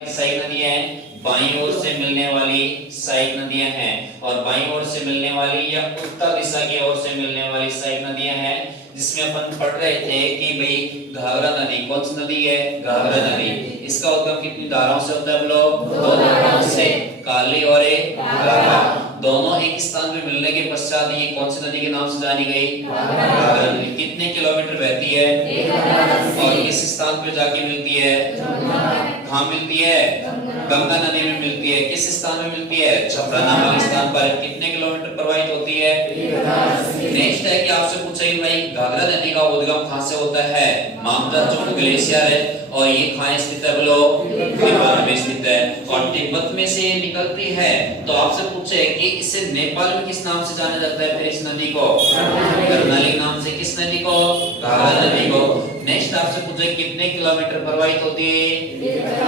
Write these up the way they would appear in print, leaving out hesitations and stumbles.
सहायक नदियां हैं, बाईं ओर से मिलने वाली सहायक नदियां हैं और बाईं ओर से मिलने वाली या उत्तर दिशा की ओर से मिलने वाली सहायक नदियां हैं, जिसमें अपन पढ़ रहे थे कि भाई घाघरा नदी कौन सी नदी है? घाघरा नदी। इसका उद्गम कितनी धाराओं से होता है? बोलो, दो धाराओं से, काली और एक घाघरा। दोनों एक स्थान में मिलने के पश्चात ये कौन सी नदी के नाम से जानी गई? घाघरा नदी। कितने किलोमीटर बहती है और किस स्थान पर जाके मिलती है? कहाँ मिलती है? गंगा नदी में मिलती है। किस स्थान में मिलती है? छपरा नामक स्थान पर। कितने किलोमीटर प्रवाहित होती है? नेक्स्ट है कि आपसे पूछे भाई घाघरा नदी का उद्गम कहाँ से होता है? मामदंजोंग ग्लेशियर है और ये कहाँ स्थित है? बोलो, नेपाल में स्थित है और तिब्बत में से ये निकलती है। तो आपसे पूछे कि इसे नेपाल में किस नाम से जाना जाता है? फिर इस नदी को कर्णाली नाम से। किस नदी को? घाघरा नदी को। नेक्स्ट आपसे पूछे कितने किलोमीटर प्रवाहित होती है?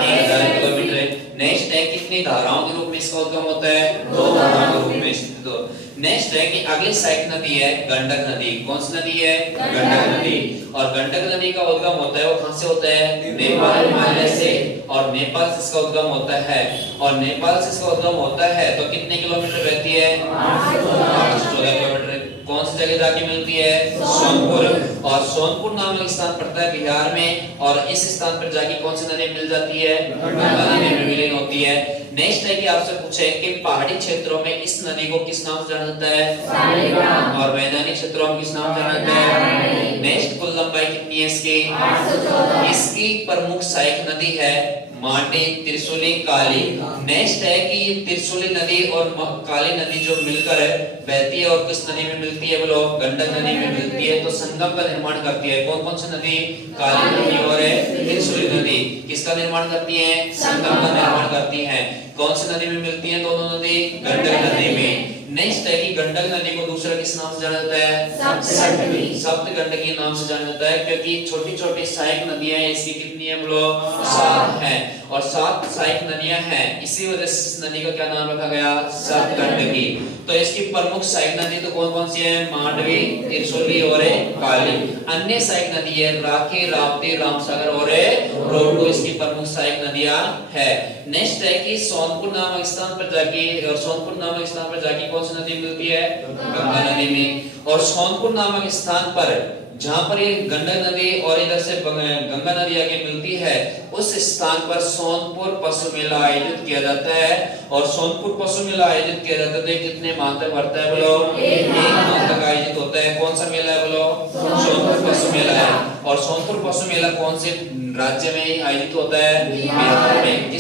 1000 किलोमीटर। नेक्स्ट है कितनी धाराओं के रूप में इसका उद्गम होता है? 2 धाराओं के रूप में स्थित। नेक्स्ट है कि अगली सहायक नदी है गंडक नदी। कौन सी नदी है? गंडक नदी। और गंडक नदी का उद्गम होता है वो कहां से होता है? नेपाल हिमालय से। और नेपाल से इसका उद्गम होता है और नेपाल से इसका उद्गम होता है तो कितने किलोमीटर बहती है? 814 किलोमीटर। कौन सी जगह जाके मिलती है? सोनपुर। और सोनपुर नामक स्थान पड़ता है बिहार में और इस स्थान पर जाके कौन सी नदी मिल जाती है? गंगा नदी में विलीन होती है। नेक्स्ट है कि आपसे पूछे कि पहाड़ी क्षेत्रों में इस नदी को किस नाम से जाना जाता है? और मैदानी क्षेत्रों में किस नाम से जाना जाता है? नेक्स्ट कुल लंबाई कितनी है इसकी? 814। इसकी प्रमुख सहायक नदी है मांडे, त्रिशूली, काली। नेक्स्ट है कि त्रिशूली नदी और काली नदी जो मिलकर बहती है और किस नदी में मिलती है? बोलो, गंडक नदी में मिलती है। तो संगम का निर्माण करती है। कौन कौन सी नदी? काली नदी और त्रिशूली नदी। किसका निर्माण करती है? संगम का निर्माण करती है। कौन सी नदी में मिलती है दोनों नदी? गंडक नदी में। नेक्स्ट है कि गंडक नदी को दूसरा किस नाम से जाना जाता है? सप्तगंडकी नाम से जाना जाता है क्योंकि छोटी छोटी सहायक नदियां हैं। इसकी कितनी है? बोलो, 7 है और 7 सहायक नदियां हैं। इसी वजह से इस नदी का क्या नाम रखा गया? सप्तगंडकी। तो इसकी प्रमुख सहायक नदी तो कौन कौन सी है? मांडवी, त्रिशूली और काली। अन्य सहायक नदी है राखी, राप्ती, रामसागर और रोहू। इसकी प्रमुख सहायक नदियां है। नेक्स्ट है कि सोनपुर नामक स्थान पर जाके और सोनपुर नामक स्थान पर जाके कौन सी नदी मिलती है? गंगा नदी में। और सोनपुर नामक स्थान पर जहां पर ये गंडक नदी और इधर से गंगा नदी आगे मिलती है उस स्थान पर सोनपुर पशु मेला आयोजित किया जाता है। और सोनपुर पशु मेला आयोजित किया जाता है कितने माह तक बढ़ता है? बोलो, 1 माह तक आयोजित होता है। कौन सा मेला है? बोलो, सोनपुर पशु मेला है। और सोनपुर पशु मेला कौन से राज्य में आयोजित होता है? बिहार में।